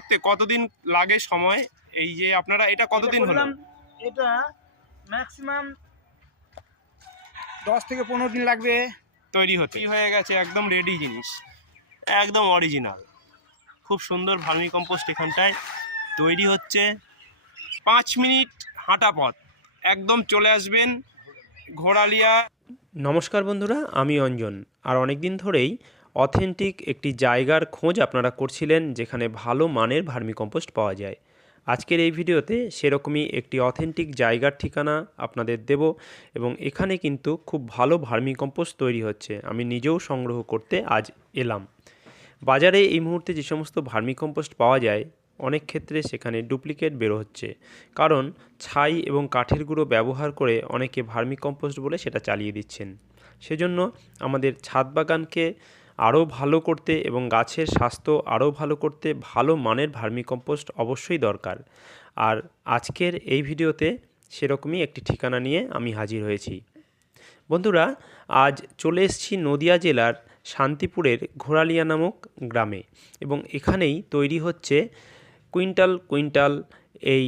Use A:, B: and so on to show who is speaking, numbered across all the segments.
A: করতে কতদিন লাগে সময়? এই যে আপনারা এটা কতদিন হলো?
B: এটা ম্যাক্সিমাম দশ থেকে পনেরো দিন লাগবে।
A: তৈরি হতে। এই হয়ে গেছে একদম রেডি জিনিস। একদম অরিজিনাল খুব সুন্দর ভার্মি কম্পোস্ট এখানটায় তৈরি হচ্ছে। পাঁচ মিনিট হাঁটা পথ। একদম চলে আসবেন ঘোড়ালিয়া।
C: নমস্কার বন্ধুরা আমি অঞ্জন। আর অনেক দিন ধরেই অথেন্টিক একটি জায়গার খোঁজ আপনারা করছিলেন যেখানে ভালো মানের ভার্মিকম্পোস্ট পাওয়া যায়। আজকের এই ভিডিওতে সেরকমই একটি অথেন্টিক জায়গার ঠিকানা আপনাদের দেব এবং এখানে কিন্তু খুব ভালো ভার্মিকম্পোস্ট তৈরি হচ্ছে। আমি নিজেও সংগ্রহ করতে আজ এলাম। বাজারে এই মুহূর্তে যে সমস্ত ভার্মিকম্পোস্ট পাওয়া যায়, অনেক ক্ষেত্রে সেখানে ডুপ্লিকেট বেরো হচ্ছে। কারণ ছাই এবং কাঠের গুঁড়ো ব্যবহার করে অনেকে ভার্মিকম্পোস্ট বলে সেটা চালিয়ে দিচ্ছেন। সেজন্য আমাদের ছাদ বাগানকে আরও ভালো করতে এবং গাছের স্বাস্থ্য আরও ভালো করতে ভালো মানের ভার্মিকম্পোস্ট অবশ্যই দরকার। আর আজকের এই ভিডিওতে সেরকমই একটি ঠিকানা নিয়ে আমি হাজির হয়েছি। বন্ধুরা, আজ চলে এসেছি নদিয়া জেলার শান্তিপুরের ঘোড়ালিয়া নামক গ্রামে এবং এখানেই তৈরি হচ্ছে কুইন্টাল কুইন্টাল এই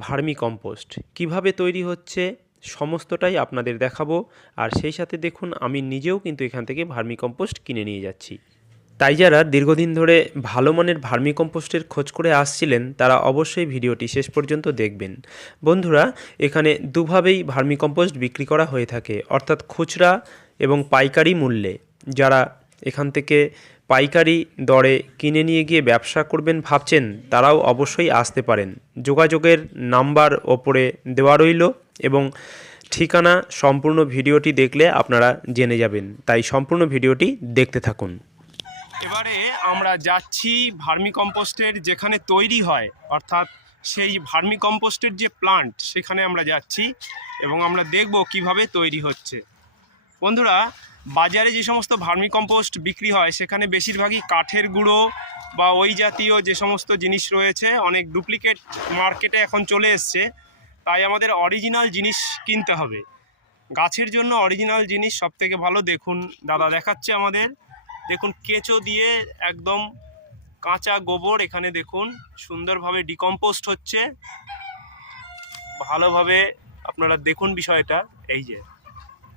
C: ভার্মি কম্পোস্ট কীভাবে তৈরি হচ্ছে? সমস্তটাই আপনাদের দেখাবো। আর সেই সাথে দেখুন, আমি নিজেও কিন্তু এখান থেকে ভার্মি কম্পোস্ট কিনে নিয়ে যাচ্ছি। তাই যারা দীর্ঘদিন ধরে ভালো মানের ভার্মি কম্পোস্টের খোঁজ করে আসছিলেন, তারা অবশ্যই ভিডিওটি শেষ পর্যন্ত দেখবেন। বন্ধুরা, এখানে দুভাবেই ভার্মি কম্পোস্ট বিক্রি করা হয়ে থাকে, অর্থাৎ খুচরা এবং পাইকারি মূল্যে। যারা এখান থেকে পাইকারি দরে কিনে নিয়ে গিয়ে ব্যবসা করবেন ভাবছেন, তারাও অবশ্যই আসতে পারেন। যোগাযোগের নাম্বার ওপরে দেওয়া রইল। এবং ঠিকানা সম্পূর্ণ ভিডিওটি দেখলে আপনারা জেনে যাবেন। তাই সম্পূর্ণ ভিডিওটি দেখতে থাকুন।
A: এবারে আমরা যাচ্ছি ভার্মি কম্পোস্টের যেখানে তৈরি হয়, অর্থাৎ সেই ভার্মি কম্পোস্টের যে প্লান্ট সেখানে আমরা যাচ্ছি এবং আমরা দেখব কীভাবে তৈরি হচ্ছে। বন্ধুরা, বাজারে যে সমস্ত ভার্মি কম্পোস্ট বিক্রি হয়, সেখানে বেশিরভাগই কাঠের গুঁড়ো বা ওই জাতীয় যে সমস্ত জিনিস রয়েছে, অনেক ডুপ্লিকেট মার্কেটে এখন চলে এসছে। তাই আমাদের অরিজিনাল জিনিস কিনতে হবে। গাছের জন্য অরিজিনাল জিনিস সবথেকে ভালো। দেখুন দাদা দেখাচ্ছে আমাদের। দেখুন কেঁচো দিয়ে একদম কাঁচা গোবর এখানে দেখুন সুন্দরভাবে ডিকম্পোস্ট হচ্ছে। ভালোভাবে আপনারা দেখুন বিষয়টা এই যে।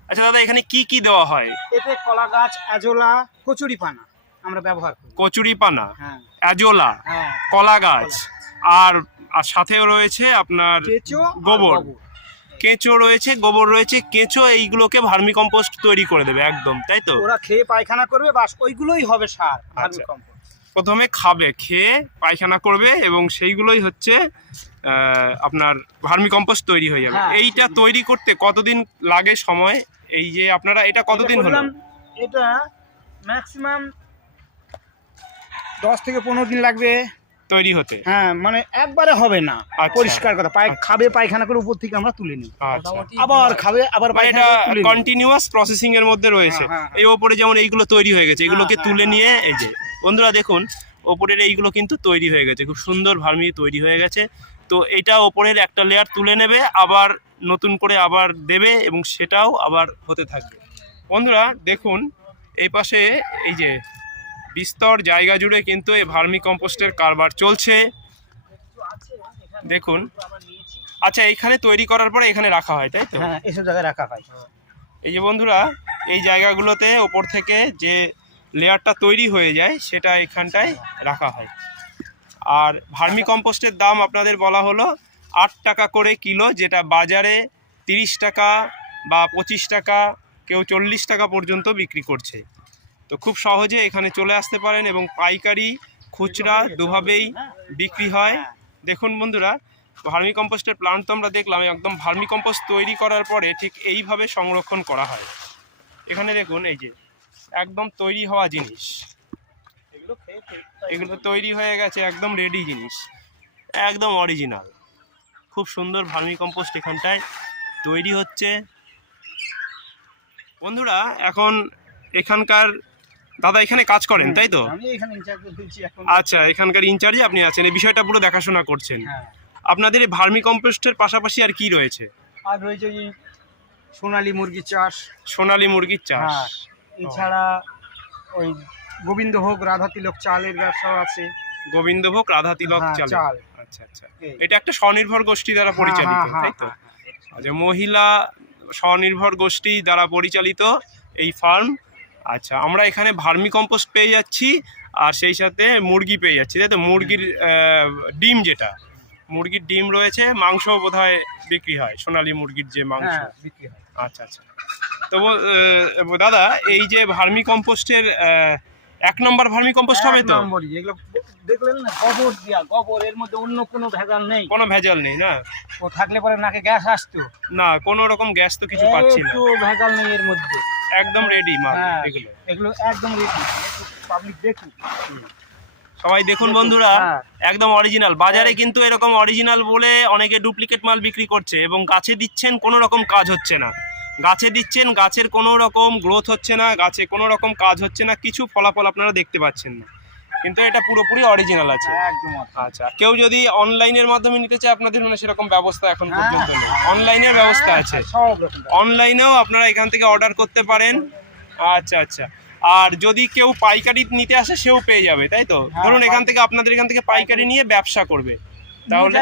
A: আচ্ছা দাদা এখানে কি কি দেওয়া হয়?
B: এতে কলা গাছ আজোলা কচুরি পানা আমরা ব্যবহার করি।
A: কচুরি পানা
B: হ্যাঁ।
A: অ্যাজোলা
B: হ্যাঁ।
A: কলা গাছ। আর আর সাথেও রয়েছে আপনার
B: কেঁচো
A: গোবর। কেঁচো রয়েছে গোবর রয়েছে কেঁচো এইগুলোকে ভার্মি কম্পোস্ট তৈরি করে দেবে একদম তাই তো?
B: ওরা খেয়ে পায়খানা করবে বাস ওইগুলোই হবে সার
A: আচ্ছা।
B: ভার্মিকম্পোস্ট।
A: প্রথমে খাবে খেয়ে পায়খানা করবে এবং সেইগুলোই হচ্ছে আপনার ভার্মি কম্পোস্ট তৈরি হয়ে যাবে।
B: হ্যাঁ।
A: এইটা তৈরি করতে কতদিন লাগে সময়? এই যে আপনারা এটা কতদিন হলো?
B: এটা ম্যাক্সিমাম দশ থেকে পনেরো দিন লাগবে।
A: তৈরি হতে
B: হ্যাঁ মানে একবারে হবে না
A: আচ্ছা।
B: পরিষ্কার কথা পায়
A: আচ্ছা।
B: খাবে পায়খানা করে উপর থেকে আমরা তুলে নিই
A: আচ্ছা
B: আবার খাবে আবার
A: মানে
B: পায়খানা
A: এটা। কন্টিনিউয়াস প্রসেসিং এর মধ্যে রয়েছে
B: হ্যাঁ, হ্যাঁ।
A: এই ওপরে যেমন এইগুলো তৈরি হয়ে গেছে এগুলোকে
B: হ্যাঁ,
A: তুলে নিয়ে এই যে বন্ধুরা দেখুন ওপরের এইগুলো কিন্তু তৈরি হয়ে গেছে খুব সুন্দর ভার্মি তৈরি হয়ে গেছে তো এটা ওপরের একটা লেয়ার তুলে নেবে আবার নতুন করে আবার দেবে এবং সেটাও আবার হতে থাকবে বন্ধুরা দেখুন এই পাশে এই যে বিস্তর জায়গা জুড়ে কিন্তু এই ভার্মি কম্পোস্টের কারবার চলছে। দেখুন। আচ্ছা এখানে তৈরি করার পরে এখানে রাখা হয় তাই তো?
B: হ্যাঁ এসব জায়গায় রাখা হয়।
A: এই যে বন্ধুরা এই জায়গাগুলোতে ওপর থেকে যে লেয়ারটা তৈরি হয়ে যায় সেটা এখানটায় রাখা হয়। আর ভার্মি কম্পোস্টের দাম আপনাদের বলা হলো আট টাকা করে কিলো যেটা বাজারে তিরিশ টাকা বা পঁচিশ টাকা কেউ চল্লিশ টাকা পর্যন্ত বিক্রি করছে। তো খুব সহজে এখানে চলে আসতে পারেন এবং পাইকারি খুচরা দুভাবেই বিক্রি হয়। দেখুন বন্ধুরা ভার্মি কম্পোস্টের প্লান্ট তো আমরা দেখলাম, একদম ভার্মি কম্পোস্ট তৈরি করার পরে ঠিক এইভাবে সংরক্ষণ করা হয়। এখানে দেখুন, এই যে একদম তৈরি হওয়া জিনিস। এগুলো তৈরি হয়ে গেছে, একদম রেডি জিনিস। একদম অরিজিনাল খুব সুন্দর ভার্মি কম্পোস্ট এখানটায় তৈরি হচ্ছে। বন্ধুরা, এখন এখানকার দাদা এখানে কাজ করেন তাই তো?
B: আমি এখানে ইনচার্জ দিচ্ছি এখন।
A: আচ্ছা এখানকার ইনচার্জে আপনি আছেন এই বিষয়টা পুরো দেখাশোনা করছেন।
B: হ্যাঁ।
A: আপনাদের এই ভার্মি কম্পোস্টের পাশাপাশি আর কি রয়েছে?
B: আর রয়েছে ওই সোনালী মুরগি চাষ।
A: সোনালী মুরগির চাষ।
B: হ্যাঁ এছাড়া ওই গোবিন্দ হোক রাধা তিলক চালের ব্যবসাও আছে।
A: গোবিন্দভোগ রাধা তিলক
B: হ্যাঁ,
A: চাল। আচ্ছা আচ্ছা। এটা একটা স্বনির্ভর গোষ্ঠী দ্বারা পরিচালিত
B: হ্যাঁ, হ্যাঁ,
A: তাই তো?
B: হ্যাঁ, হ্যাঁ।
A: আচ্ছা মহিলা স্বনির্ভর গোষ্ঠী দ্বারা পরিচালিত এই ফার্ম আচ্ছা আমরা এখানে ভার্মি কম্পোস্ট পেয়ে যাচ্ছি আর সেই সাথে মুরগি পেয়ে যাচ্ছি। তাই তো? মুরগির ডিম যেটা মুরগির ডিম রয়েছে মাংস বোধহয় বিক্রি হয় সোনালী মুরগির যে মাংস।
B: হ্যাঁ, বিক্রি হয়।
A: আচ্ছা আচ্ছা। তো দাদা এই যে ভার্মি কম্পোস্টের এক নম্বর ভার্মি কম্পোস্ট হবে তো?
B: দেখলেন না? গোবর দিয়া গোবর এর মধ্যে অন্য কোনো ভেজাল নেই।
A: কোনো ভেজাল নেই না?
B: ও থাকলে পরে নাকে গ্যাস আসতো।
A: না কোনো রকম গ্যাস তো কিছু পাচ্ছি না।
B: ভেজাল নেই এর মধ্যে।
A: একদম রেডি মাল
B: হ্যাঁ,
A: এগুলো।
B: এগুলো একদম রেডি পাবলিক দেখুন।
A: সবাই দেখুন বন্ধুরা
B: হ্যাঁ।
A: একদম অরিজিনাল বাজারে কিন্তু এরকম অরিজিনাল বলে অনেকে ডুপ্লিকেট মাল বিক্রি করছে এবং গাছে দিচ্ছেন কোনো রকম কাজ হচ্ছে না। গাছে দিচ্ছেন গাছের কোনো রকম গ্রোথ হচ্ছে না গাছে কোনো রকম কাজ হচ্ছে না কিছু ফলাফল আপনারা দেখতে পাচ্ছেন না। কিন্তু এটা পুরোপুরি অরিজিনাল আছে।
B: একদম
A: আচ্ছা কেউ যদি অনলাইনের মাধ্যমে নিতে চায় আপনাদের মানে সেরকম ব্যবস্থা এখন
B: হ্যাঁ,
A: পর্যন্ত নেই। অনলাইনের ব্যবস্থা আছে। অনলাইনেও আপনারা এখান থেকে অর্ডার করতে পারেন। আচ্ছা আচ্ছা। আর যদি কেউ পাইকারি নিতে আসে সেও পেয়ে যাবে তাই তো?
B: হ্যাঁ,
A: ধরুন এখান থেকে আপনাদের এখান থেকে পাইকারি নিয়ে ব্যবসা করবে।
B: তাহলে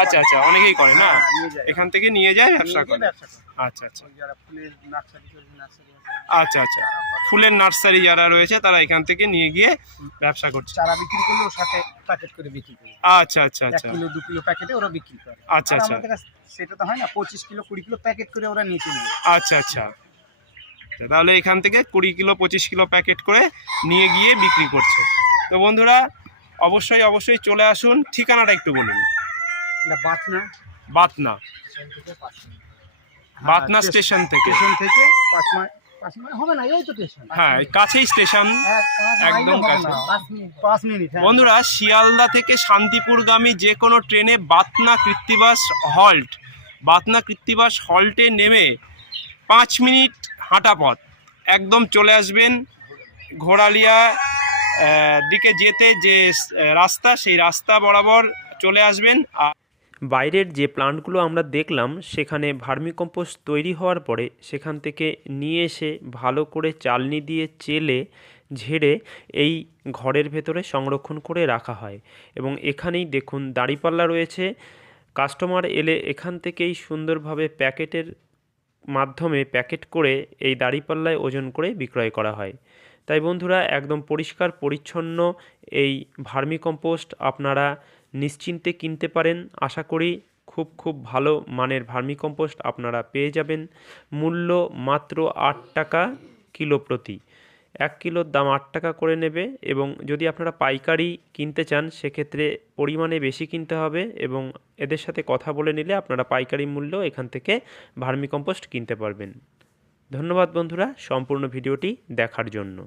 A: আচ্ছা আচ্ছা অনেকেই করে না?
B: হ্যাঁ, যায়।
A: এখান থেকে নিয়ে যায় ব্যবসা করে? আচ্ছা আচ্ছা। আচ্ছা আচ্ছা। ফুলের নার্সারি যারা রয়েছে তারা এখান থেকে নিয়ে গিয়ে ব্যবসা করছে।
B: চারা বিক্রি করলে সাথে প্যাকেট করে বিক্রি করে।
A: আচ্ছা আচ্ছা আচ্ছা।
B: কিলো দু কিলো প্যাকেটে ওরা বিক্রি করে।
A: আচ্ছা, আচ্ছা।
B: সেটা তো হয় না পঁচিশ কিলো কুড়ি কিলো প্যাকেট করে ওরা নিয়ে চলে
A: আচ্ছা আচ্ছা। আচ্ছা, তাহলে এখান থেকে কুড়ি কিলো পঁচিশ কিলো প্যাকেট করে নিয়ে গিয়ে বিক্রি করছে। তো বন্ধুরা অবশ্যই অবশ্যই চলে আসুন। ঠিকানাটা একটু বলুন।
B: বাতনা।
A: বাতনা।
B: স্টেশন থেকে
A: বাতনা
B: হ্যাঁ,
A: স্টেশন থেকে।
B: স্টেশন থেকে
A: হ্যাঁ কাছেই স্টেশন।
B: মাইলও
A: একদম কাছে।
B: হ্যাঁ।
A: বন্ধুরা শিয়ালদা থেকে শান্তিপুরগামী যে কোনো ট্রেনে বাতনা কৃত্তিবাস হল্ট। বাতনা কৃত্তিবাস হল্টে নেমে পাঁচ মিনিট হাঁটা পথ। একদম চলে আসবেন ঘোড়ালিয়া দিকে যেতে যে রাস্তা, সেই রাস্তা বরাবর চলে আসবেন। আর
C: বাইরের যে প্লান্টগুলো আমরা দেখলাম, সেখানে ভার্মিকম্পোস্ট তৈরি হওয়ার পরে সেখান থেকে নিয়ে এসে ভালো করে চালনি দিয়ে চেলে ঝেড়ে এই ঘরের ভেতরে সংরক্ষণ করে রাখা হয়। এবং এখানেই দেখুন, দাঁড়িপাল্লা রয়েছে। কাস্টমার এলে এখান থেকেই সুন্দরভাবে প্যাকেটের মাধ্যমে প্যাকেট করে এই দাঁড়িপাল্লায় ওজন করে বিক্রয় করা হয়। তাই বন্ধুরা, একদম পরিষ্কার, পরিচ্ছন্ন এই ভার্মিকম্পোস্ট আপনারা নিশ্চিন্তে কিনতে পারেন। আশা করি খুব খুব ভালো মানের ভার্মিকম্পোস্ট আপনারা পেয়ে যাবেন। মূল্য মাত্র আট টাকা কিলো প্রতি। এক কিলোর দাম আট টাকা করে নেবে এবং যদি আপনারা পাইকারি কিনতে চান, সেক্ষেত্রে পরিমাণে বেশি কিনতে হবে এবং এদের সাথে কথা বলে নিলে আপনারা পাইকারি মূল্য এখান থেকে ভার্মিকম্পোস্ট কিনতে পারবেন। ধন্যবাদ বন্ধুরা সম্পূর্ণ ভিডিওটি দেখার জন্য।